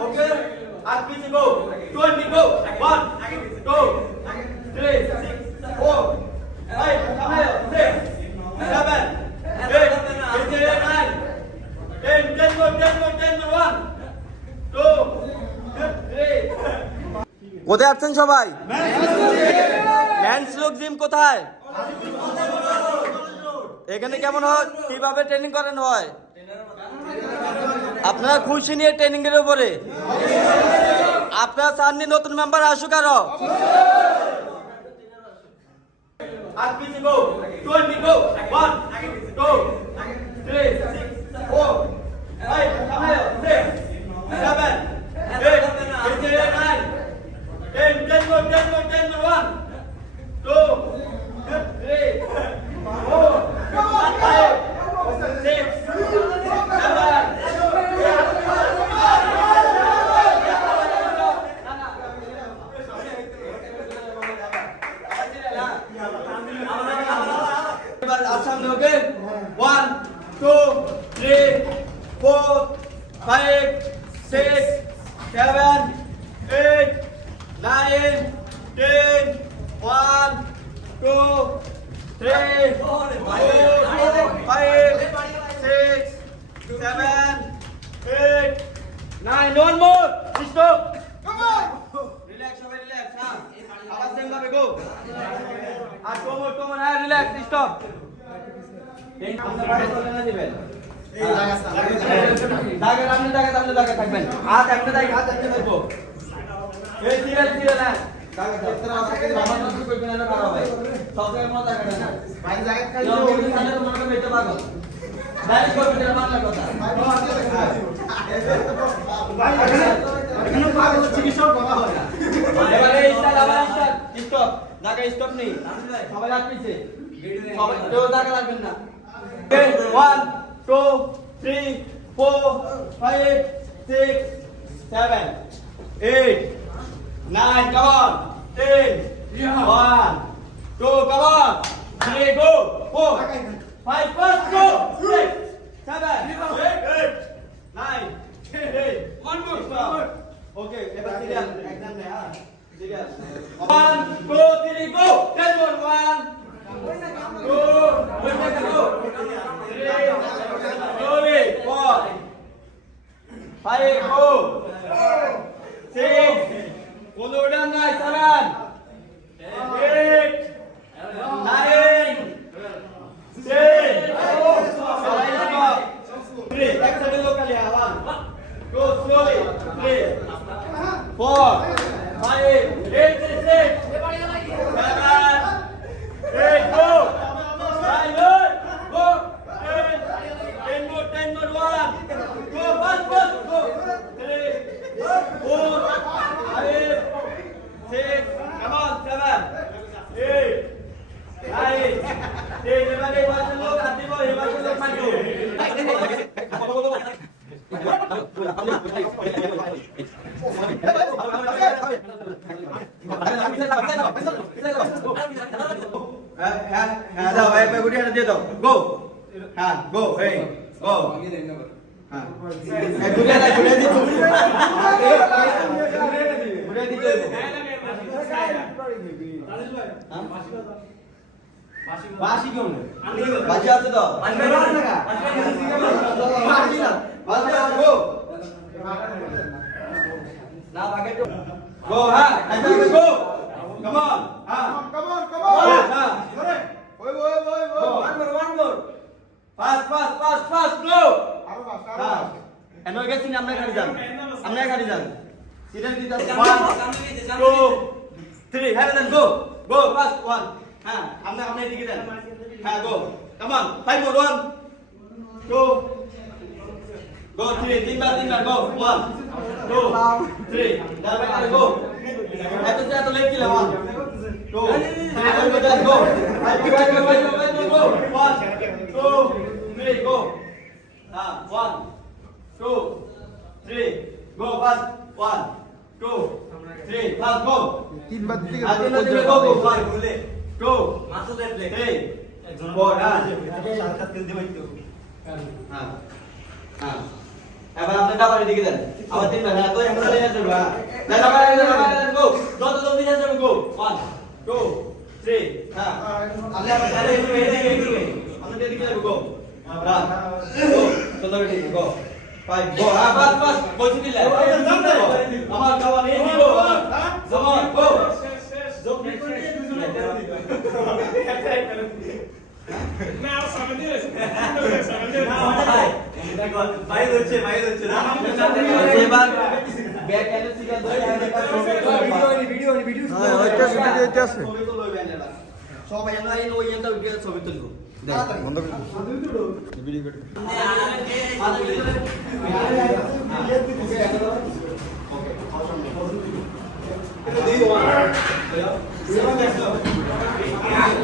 Okay, at busy go. Twenty go. One, two, three, four, five, come here, six, seven, eight, eight, nine, ten, ten more, ten more, ten more. One, two, three. কোথায় আসছেন সবাই man's লোক gym কোথায় এখানে কেমন হয় কীভাবে training করেন হয় আপনারা খুশি নিয়ে ট্রেনিং এর উপরে? আপনারা চাননি নতুন মেম্বার আসুক আরও? আর 1 এবার আসামনে okay one two three four five six seven eight nine ten one two three four five six seven eight nine one more stop relax সবাই রিল্যাক্স হ্যাঁ আবার সেম ভাবে গো আর কোমর কোমর হ্যাঁ রিল্যাক্স স্টপ এই আমরা বাইরে চলে না দিবেন? দাগে আপনি দাগে আপনি দাগে থাকবেন। হাত একটা দাগে হাত একটা ধরবো এই ক্ষেত্রে না। ভাই ভাই জায়গা পাগল। বাংলা কথা ভাই এখানে পাগল চিকিৎসক বলা হয় না এবারে স্টার্ট আবার স্টার্ট স্টপ দাগে স্টপ নেই। সবাই হাত পিছে সবাই কেউ দাগে লাগবেন না। One two three four five six seven eight nine come on ten one two come on three go four five first go six seven eight nine ten one more okay এবার সিরিয়াল একদম নে serial one two হ্যাঁ হ্যাঁ হ্যাঁ দাও এক গুটি হাতে দিয়ে দাও গো হ্যাঁ গো এই গো হ্যাঁ এক গুটি হাতে গুটি দিচ্ছ গুটি দিচ্ছ বাসি কেমন বাসি আছে তো বাসি না বাসি গো না বাকি তো গো হ্যাঁ একদম গো কাম অন হ্যাঁ কাম অন কাম হ্যাঁ ওই ওই ওই Go, ওই one more, one more. Fast, fast, fast, fast, go. আরও বাস আরও হ্যাঁ। বাস এনো গেছি না আপনার গাড়ি যান আপনার গাড়ি যান সিরিয়াল দিতে ওয়ান টু থ্রি হ্যাঁ দেন গো গো ফাস্ট ওয়ান হ্যাঁ আপনি আপনি এদিকে দেন হ্যাঁ go come on five more one two go three তিনবার তিনবার গো ওয়ান টু থ্রি দাঁড়াবে গো কিলা one go go one two go হ্যাঁ one two, three, go fast. One, two, three, fast, go. তিনবার দিকে আগে না দিলে go, go, one, two, three, four, হ্যাঁ। হ্যাঁ, হ্যাঁ। এবার আপনি ডাবার দিকে দেন। আবার তিন ভাই তো এমন লেগে যাবে না দেন ডাবার দেন ডাবার দেন গো। যত জলদি যাবে গো। 1 2 3 হ্যাঁ। আপনি আবার এদিকে এদিকে এদিকে আপনি এদিকে যাবে গো। রান গো চলো বেটি গো। ফাইভ গো হ্যাঁ বাস বাস বসে দিলে আমার খাওয়া নিয়ে দিব জমন গো এবার ব্যাক এনে সিগা ধরে ভিডিও ভিডিও হ্যাঁ, হইতাছে, ভিডিও হইতাছে। ছবি তো লইবেন এলা সবাই এনে আইন ওই এন্টা ভিডিও ছবি তুলবো বন্ধ করে ভিডিও করে বন্ধু মানো পয়সা পাঁচ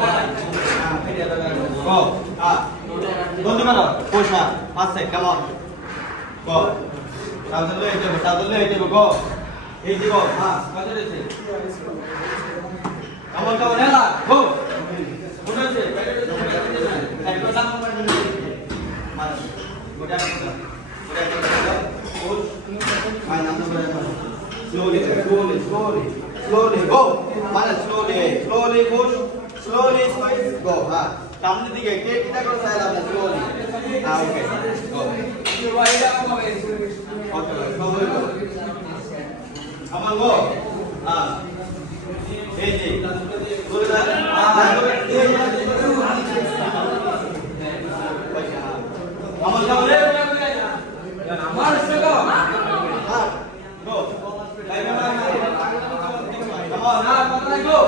সাইড কেমন গ Come on. Go. Thousand lay table, thousand lay table, go. Easy go, pass. Concentrate. Come on, come on, Ella, go. Slowly, slowly, slowly, slowly. Slowly, slowly, push. Slowly, slowly, go. Huh? সামনের দিকে কেকটা করে চাইলে আপনি slow হ্যাঁ ওকে আমার গো। হ্যাঁ এই যে বলে দাও। আমার সামনে। হ্যাঁ, আমার সামনে হ্যাঁ গো টাইম আমার না কথা গো